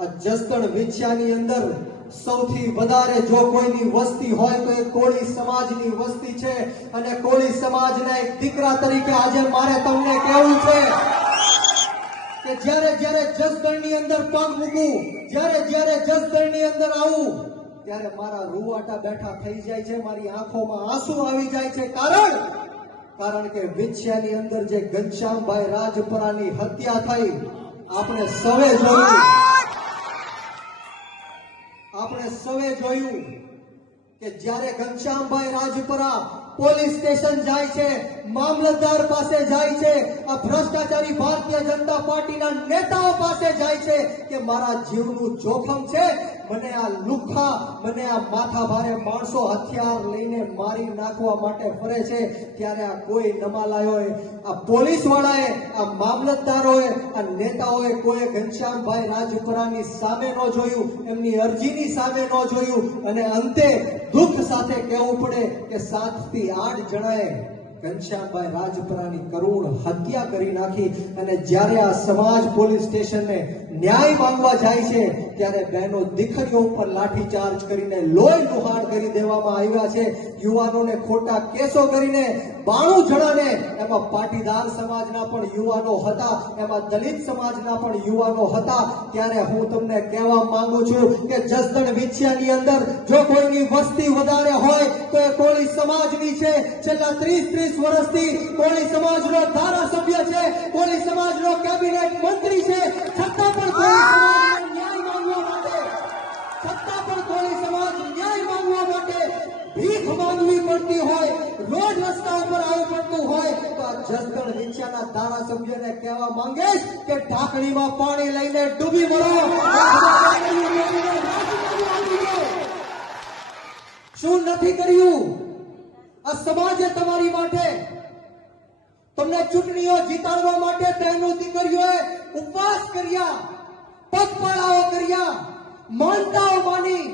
આ જસદણ વિછ્યાની અંદર સૌથી વધારે જો કોઈની વસ્તી હોય તો એ કોળી સમાજની વસ્તી છે. અને કોળી સમાજના એક દીકરા તરીકે આજે મારે તમને કહેવું છે કે જ્યારે જ્યારે જસદણની અંદર પગ મૂકું, જ્યારે જ્યારે જસદણની અંદર આવું, ત્યારે મારા રૂવાટા બેઠા થઈ જાય છે, મારી આંખોમાં આંસુ આવી જાય છે. કારણ કારણ કે વિછ્યાની અંદર જે ઘનશ્યામભાઈ રાજપરાની હત્યા થઈ, આપણે સૌએ જોયું. આપણે સૌએ જોયું કે જ્યારે ઘનશ્યામભાઈ રાજપરા પોલીસ સ્ટેશન જાય છે, મામલતદાર પાસે જાય છે, આ ભ્રષ્ટાચારી ભારતીય જનતા પાર્ટીના નેતાઓ પાસે જાય છે કે મારા જીવનું જોખમ છે મને આ લુખા, મને આ માથા ભારે માણસો હથિયાર લઈને મારી નાખવા માટે ફરે છે, ત્યારે આ કોઈ નમાલાયોએ આ પોલીસ વાળાએ આ મામલતદારોએ, આ નેતાઓએ કોઈ ઘનશ્યામભાઈ રાજપરાની સામે ન જોયું, એમની અરજીની સામે ન જોયું, અને અંતે દુઃખ સાથે કહેવું પડે કે સાતથી આઠ જણાએ ઘનશ્યામભાઈ રાજપરાની કરુણ હત્યા કરી નાખી, અને જ્યારે આ સમાજ પોલીસ સ્ટેશનને ન્યાય માંગવા જાય છે, ત્યારે બહેનો દીકરીઓ ઉપર લાઠીચાર્જ કરીને લોહી લુહાણ કરી દેવામાં આવ્યા છે. યુવાનોને ખોટા કેસો કરીને બાણું જણાને એમાં પાટીદાર સમાજના પણ યુવાનો હતા, એમાં દલિત સમાજના પણ યુવાનો હતા. ત્યારે હું તમને કહેવા માંગુ છું કે જસદણ વિછિયાની અંદર જો કોઈની વસ્તી વધારે હોય, તો એ કોળી સમાજની છે. છેલ્લા ત્રીસ ત્રીસ વર્ષથી કોળી સમાજનો ધારાસભ્ય છે. કોળી સમાજનો કેબિનેટ પડતી હોય, રોજ રસ્તા ઉપર આવવું પડતું હોય, તો આ જસદણ વિછિયાના ધારાસભ્યને કહેવા માંગે કે ઢાંકણીમાં પાણી લઈને ડૂબી મરો. શું નથી કર્યું? આ સમાજે તમારી માટે, તમને ચૂંટણીઓ જીતાડવા માટે તેનું દીકરીઓએ ઉપવાસ કર્યા, પગપાળાઓ કર્યા, માનતાઓ માની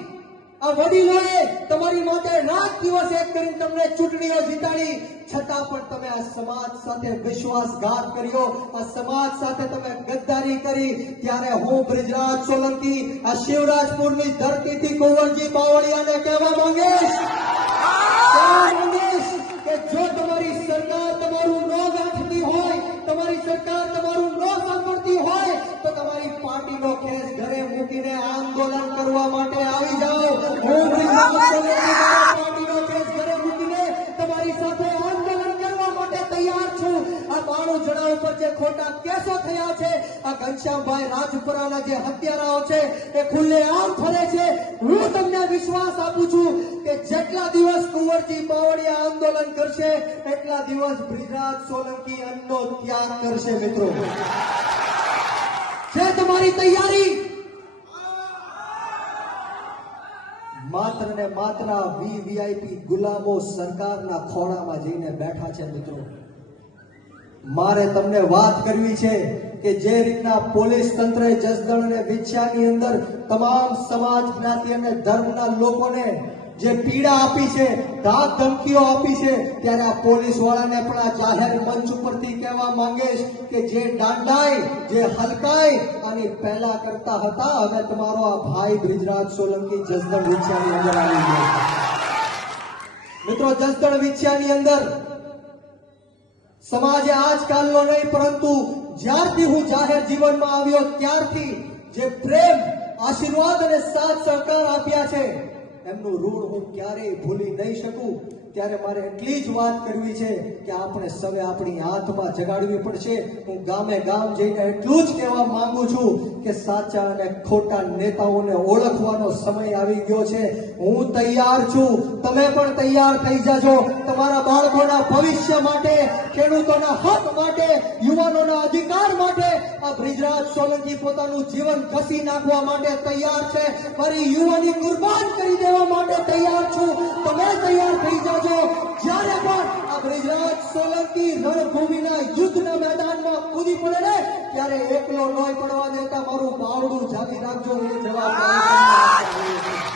આ વડીલોએ તમારી માટે રાત દિવસ એક કરીને તમને ચૂંટણીઓ જીતાડી. છતાં પણ તમે આ સમાજ સાથે વિશ્વાસઘાત કર્યો. આ સમાજ સાથે તમે ગદ્દારી કરી. ત્યારે હું બ્રિજરાજ સોલંકી, આ શિવરાજપુરની ધરતીથી કુંવરજી બાવળિયાને કહેવા માંગીશ કે જો તમારી સરકાર તમારું ન ગાંઠતી હોય, તમારી સરકાર તમારું ન સાંભળતી હોય, તો તમારી પાર્ટીનો કેસ ઘરે મૂકીને આંદોલન કરવા માટે આવી જાઓ. હું તમને વિશ્વાસ આપું છું કે જેટલા દિવસ કુંવરજી બાવળિયા આંદોલન કરશે એટલા દિવસ બ્રિજરાજ સોલંકી અન્નનો ત્યાગ છે તમારી તૈયારી માત્ર ને માત્ર વીવીઆઈપી ગુલામો સરકારના ખોળામાં જઈને બેઠા છે મિત્રો. મારે તમને વાત કરવી છે કે જે રીતના પોલીસ તંત્રએ જસદણ અને વિછ્યાની અંદર તમામ સમાજ જ્ઞાતિ અને ધર્મના લોકોને જે પીડા આપી છે, ધાક ધમકીઓ આપી છે, ત્યારે આ પોલીસ વાળાને પણ આ જાહેર મંચ ઉપરથી કહેવા માંગીશ કે જે દાંડાય જે હલકાઈ અને પહેલા કરતા હતા, હવે તમારો આ ભાઈ બ્રિજરાજ સોલંકી જસદણ વિછિયાની અંદર આવી ગયો મિત્રો, જસદણ વિછિયાની અંદર સમાજે આજકાલનો નહીં, પરંતુ જ્યારથી હું જાહેર જીવનમાં આવ્યો, ત્યારથી જે પ્રેમ, આશીર્વાદ અને સાથ સહકાર આપ્યા છે એમનું ઋણ હું ક્યારેય ભૂલી નહીં શકું. ત્યારે મારે એટલી જ વાત કરવી છે કે આપણે સવે આપણી આંખમાં જગાડવી પડશે. હું ગામે ગામ જઈને એટલું જ કહેવા માંગુ છું કે સાચા અને ખોટા નેતાઓને ઓળખવાનો સમય આવી ગયો છે. હું તૈયાર છું. તમે પણ તૈયાર થઈ જાજો. તમારા બાળકોના ભવિષ્ય માટે, ખેડૂતોના હક માટે, યુવાનોના અધિકાર માટે આ બ્રિજરાજ સોલંકી પોતાનું જીવન ઘસી નાખવા માટે તૈયાર છે. મારી યુવાની કુરબાન કરી દેવા માટે તૈયાર છું. તમે તૈયાર થઈ જજો. જ્યારે પણ આ બ્રિજરાજ સોલંકી રણભૂમિના યુદ્ધના મેદાનમાં કૂદી પડે ને, ત્યારે એકલો નોય પડવા દેતા મારું બાવડું જાગી રાખજો. એ છે.